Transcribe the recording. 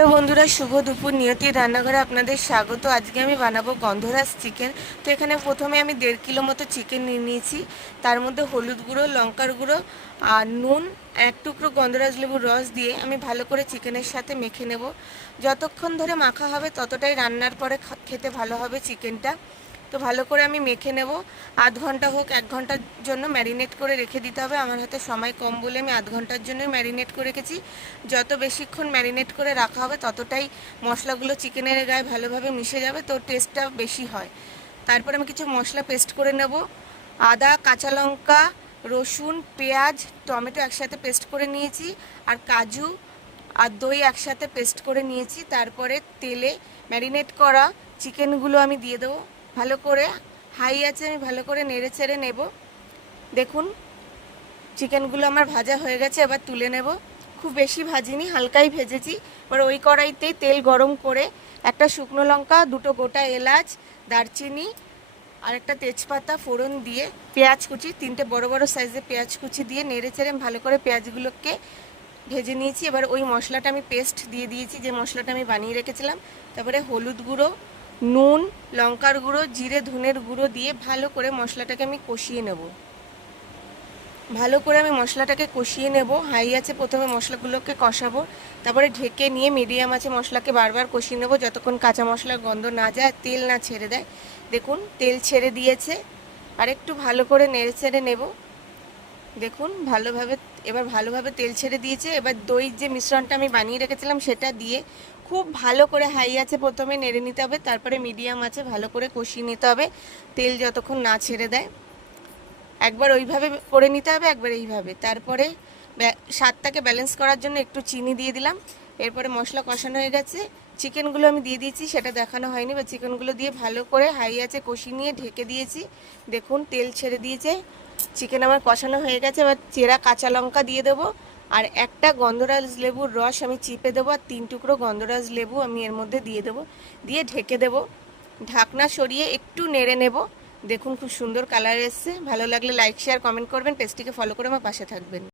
Hello বন্ধুরা, শুভ দুপুর। নিয়তির রান্নাঘরে আপনাদের স্বাগত। আজকে আমি বানাবো গন্ধরাজ চিকেন। তো এখানে প্রথমে আমি 1.5 কিলো মতো চিকেন নিয়ে নিয়েছি। তার মধ্যে হলুদ গুঁড়ো, লঙ্কার গুঁড়ো আর নুন, এক টুকরো গন্ধরাজ লেবুর রস দিয়ে আমি ভালো করে চিকেনের সাথে মেখে নেব। যতক্ষণ ধরে মাখা হবে ততটাই রান্নার পরে খেতে ভালো হবে চিকেনটা। তো ভালো করে আমি মেখে নেব। আধ ঘন্টা হোক 1 ঘন্টার জন্য ম্যারিনেট করে রেখে দিতে হবে। আমার হাতে সময় কম বলে আমি আধ ঘন্টার জন্যই ম্যারিনেট করে রেখেছি। যত বেশিক্ষণ ম্যারিনেট করে রাখা হবে ততটাই মশলাগুলো চিকেনের গায়ে ভালোভাবে মিশে যাবে, তো টেস্টটা বেশি হয়। তারপর আমি কিছু মশলা পেস্ট করে নেব। আদা, কাঁচা লঙ্কা, রসুন, পেঁয়াজ, টমেটো একসাথে পেস্ট করে নিয়েছি। আর কাজু আর দই একসাথে পেস্ট করে নিয়েছি। তারপরে তেলে ম্যারিনেট করা চিকেনগুলো আমি দিয়ে দেবো। ভালো করে হাই আছে আমি ভালো করে নেড়ে চেড়ে নেব। দেখুন চিকেনগুলো আমার ভাজা হয়ে গেছে, এবার তুলে নেব। খুব বেশি ভাজিনি, হালকাই ভেজেছি। এবার ওই কড়াইতেই তেল গরম করে একটা শুকনো লঙ্কা, 2টো গোটা এলাচ, দারচিনি আর একটা তেজপাতা ফোড়ন দিয়ে পেঁয়াজ কুচি, 3টে বড় বড় সাইজের পেঁয়াজ কুচি দিয়ে নেড়ে চেড়ে ভালো করে পেঁয়াজগুলোকে ভেজে নিয়েছি। এবার ওই মশলাটা আমি পেস্ট দিয়ে দিয়েছি, যে মশলাটা আমি বানিয়ে রেখেছিলাম। তারপরে হলুদ গুঁড়ো, নুন, লঙ্কার গুঁড়ো, জিরে ধনের গুঁড়ো দিয়ে ভালো করে মশলাটাকে আমি কষিয়ে নেব। ভালো করে আমি মশলাটাকে কষিয়ে নেব। হাই আছে প্রথমে মশলাগুলোকে কষাবো, তারপরে ঢেকে নিয়ে মিডিয়াম আছে মশলাকে বারবার কষিয়ে নেব যতক্ষণ কাঁচা মশলার গন্ধ না যায়, তেল না ছেড়ে দেয়। দেখুন তেল ছেড়ে দিয়েছে। আর একটু ভালো করে নেড়ে ছেড়ে নেব। দেখুন এবার ভালোভাবে তেল ছেড়ে দিয়েছে। এবার দই যে মিশ্রণটা আমি বানিয়ে রেখেছিলাম সেটা দিয়ে খুব ভালো করে হাই আছে প্রথমে নেড়ে নিতে হবে, তারপরে মিডিয়াম আছে ভালো করে কষিয়ে নিতে হবে তেল যতক্ষণ না ছেড়ে দেয়। একবার ওইভাবে করে নিতে হবে, একবার এইভাবে। তারপরে স্বাদটাকে ব্যালেন্স করার জন্য একটু চিনি দিয়ে দিলাম। এরপরে মশলা কষানো হয়ে গেছে, চিকেনগুলো আমি দিয়ে দিয়েছি, সেটা দেখানো হয়নি। বা চিকেনগুলো দিয়ে ভালো করে হাই আছে কষিয়ে নিয়ে ঢেকে দিয়েছি। দেখুন তেল ছেড়ে দিয়েছে, চিকেন আমার কষানো হয়ে গেছে। এবার চেরা কাঁচা লঙ্কা দিয়ে দেবো, আর একটা গন্ধরাজ লেবুর রস আমি চিপে দেবো, আর 3 টুকরো গন্ধরাজ লেবু আমি এর মধ্যে দিয়ে দেবো, দিয়ে ঢেকে দেবো। ঢাকনা সরিয়ে একটু নেড়ে নেব। দেখুন খুব সুন্দর কালার এসছে। ভালো লাগলে লাইক, শেয়ার, কমেন্ট করবেন। পেজটিকে ফলো করে আমার পাশে থাকবেন।